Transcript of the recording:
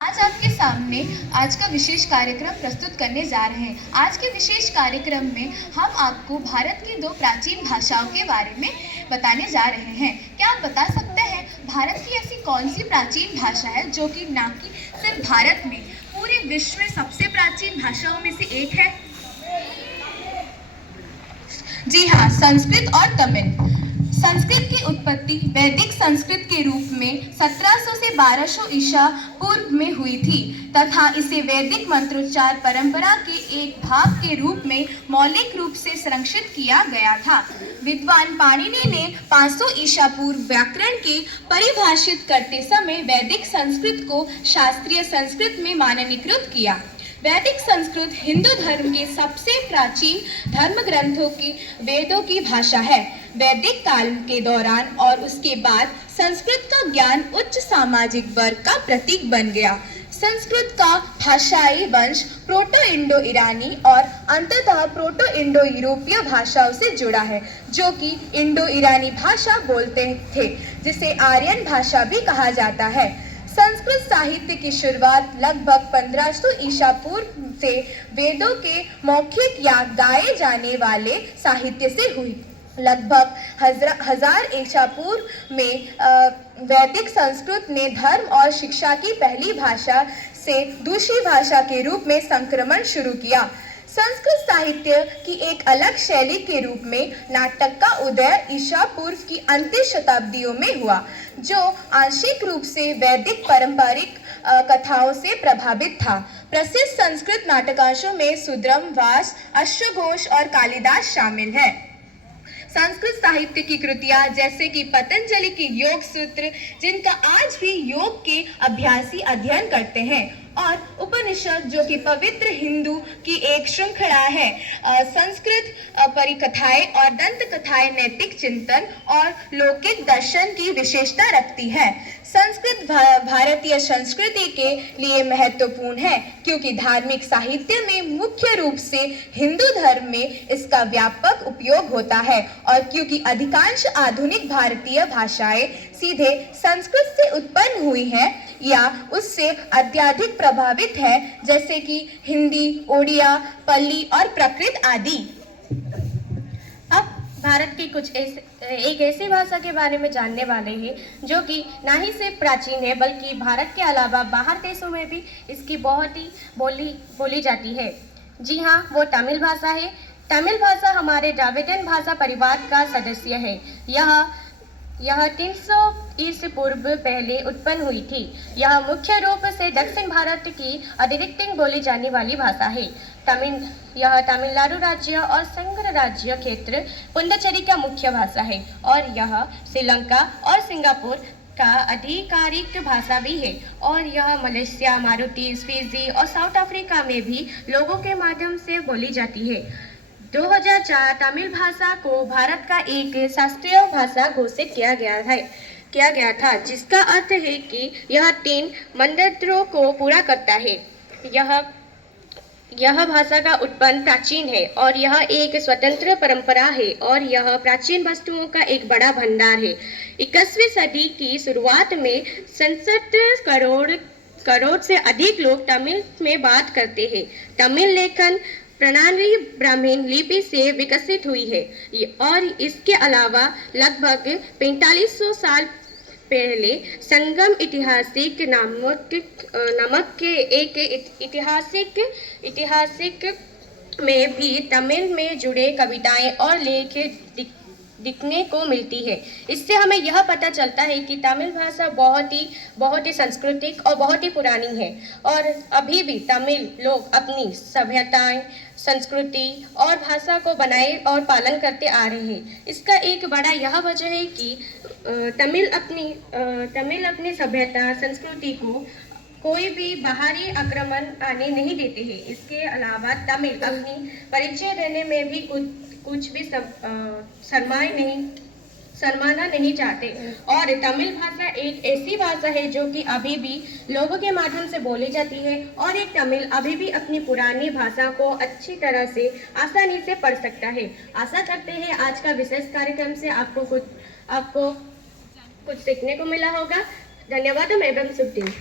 आज आपके सामने आज का विशेष कार्यक्रम प्रस्तुत करने जा रहे हैं। आज के विशेष कार्यक्रम में हम आपको भारत की दो प्राचीन भाषाओं के बारे में बताने जा रहे हैं। क्या आप बता सकते हैं भारत की ऐसी कौन सी प्राचीन भाषा है जो कि ना कि सिर्फ भारत में, पूरे विश्व में सबसे प्राचीन भाषाओं में से एक है? जी हाँ, संस्कृत और तमिल। संस्कृत की उत्पत्ति वैदिक संस्कृत के रूप में 1700 से 1200 ईसा पूर्व में हुई थी तथा इसे वैदिक मंत्रोच्चार परंपरा के एक भाग के रूप में मौलिक रूप से संरक्षित किया गया था। विद्वान पाणिनि ने 500 ईसा पूर्व व्याकरण के परिभाषित करते समय वैदिक संस्कृत को शास्त्रीय संस्कृत में माननीकृत किया। वैदिक संस्कृत हिंदू धर्म के सबसे प्राचीन धर्म ग्रंथों की वेदों की भाषा है। वैदिक काल के दौरान और उसके बाद संस्कृत का ज्ञान उच्च सामाजिक वर्ग का प्रतीक बन गया। संस्कृत का भाषाई वंश प्रोटो इंडो ईरानी और अंततः प्रोटो इंडो यूरोपीय भाषाओं से जुड़ा है, जो कि इंडो ईरानी भाषा बोलते थे, जिसे आर्यन भाषा भी कहा जाता है। संस्कृत साहित्य की शुरुआत लगभग 1500 ईसा पूर्व से वेदों के मौखिक या गाए जाने वाले साहित्य से हुई। लगभग 1000 ईसा पूर्व में वैदिक संस्कृत ने धर्म और शिक्षा की पहली भाषा से दूसरी भाषा के रूप में संक्रमण शुरू किया। संस्कृत साहित्य की एक अलग शैली के रूप में नाटक का उदय ईसा पूर्व की अंतिम शताब्दियों में हुआ, जो आंशिक रूप से वैदिक पारंपरिक कथाओं से प्रभावित था। प्रसिद्ध संस्कृत नाटकांशों में सुद्रम, व्यास, अश्वघोष और कालिदास शामिल हैं। संस्कृत साहित्य की कृतियां जैसे कि पतंजलि की योग सूत्र, जिनका आज भी योग के अभ्यासी अध्ययन करते हैं, और उपनिषद, जो कि पवित्र हिंदू की एक श्रृंखला है। संस्कृत परिकथाएं और दंत कथाएं नैतिक चिंतन और लौकिक दर्शन की विशेषता रखती है। संस्कृत भारतीय संस्कृति के लिए महत्वपूर्ण है क्योंकि धार्मिक साहित्य में मुख्य रूप से हिंदू धर्म में इसका व्यापक उपयोग होता है, और क्योंकि अधिकांश आधुनिक भारतीय भाषाएं सीधे संस्कृत से उत्पन्न हुई हैं या उससे अत्यधिक प्रभावित है, जैसे कि हिंदी, ओडिया, पल्ली और प्राकृत आदि। अब भारत की एक ऐसी भाषा के बारे में जानने वाले हैं जो कि ना ही सिर्फ प्राचीन है बल्कि भारत के अलावा बाहर देशों में भी इसकी बहुत ही बोली जाती है। जी हाँ, वो तमिल भाषा है। तमिल भाषा हमारे द्राविड़न भाषा परिवार का सदस्य है। यह 300 ईसा पूर्व पहले उत्पन्न हुई थी। यह मुख्य रूप से दक्षिण भारत की अतिरिक्त बोली जाने वाली भाषा है। यह तमिलनाडु राज्य और संघ राज्य क्षेत्र पुडुचेरी का मुख्य भाषा है, और यह श्रीलंका और सिंगापुर का आधिकारिक भाषा भी है, और यह मलेशिया, मारिशस, फिजी और साउथ अफ्रीका में भी लोगों के माध्यम से बोली जाती है। 2004 तमिल भाषा को भारत का एक शास्त्रीय भाषा घोषित किया गया था, जिसका अर्थ है कि यह 3 मानदंडों को पूरा करता है। यह भाषा का उत्पन्न प्राचीन है, और यह एक स्वतंत्र परंपरा है, और यह प्राचीन वस्तुओं का एक बड़ा भंडार है। 21वीं सदी की शुरुआत में 67 करोड़ से अधिक लोग तमिल में बात करते हैं। तमिल लेखन प्रणाली ब्राह्मी लिपि से विकसित हुई है, और इसके अलावा लगभग 4500 साल पहले संगम ऐतिहासिक नामक के एक ऐतिहासिक में भी तमिल में जुड़े कविताएं और लेख दिखने को मिलती है। इससे हमें यह पता चलता है कि तमिल भाषा बहुत ही सांस्कृतिक और बहुत ही पुरानी है, और अभी भी तमिल लोग अपनी सभ्यताएं, संस्कृति और भाषा को बनाए और पालन करते आ रहे हैं। इसका एक बड़ा यह वजह है कि तमिल अपनी सभ्यता, संस्कृति को कोई भी बाहरी आक्रमण आने नहीं देते हैं। इसके अलावा तमिल अपनी परिचय देने में भी कुछ भी शर्माना नहीं चाहते, और तमिल भाषा एक ऐसी भाषा है जो कि अभी भी लोगों के माध्यम से बोली जाती है, और एक तमिल अभी भी अपनी पुरानी भाषा को अच्छी तरह से आसानी से पढ़ सकता है। आशा करते हैं आज का विशेष कार्यक्रम से आपको कुछ सीखने को मिला होगा। धन्यवाद एवं शुभ दिन।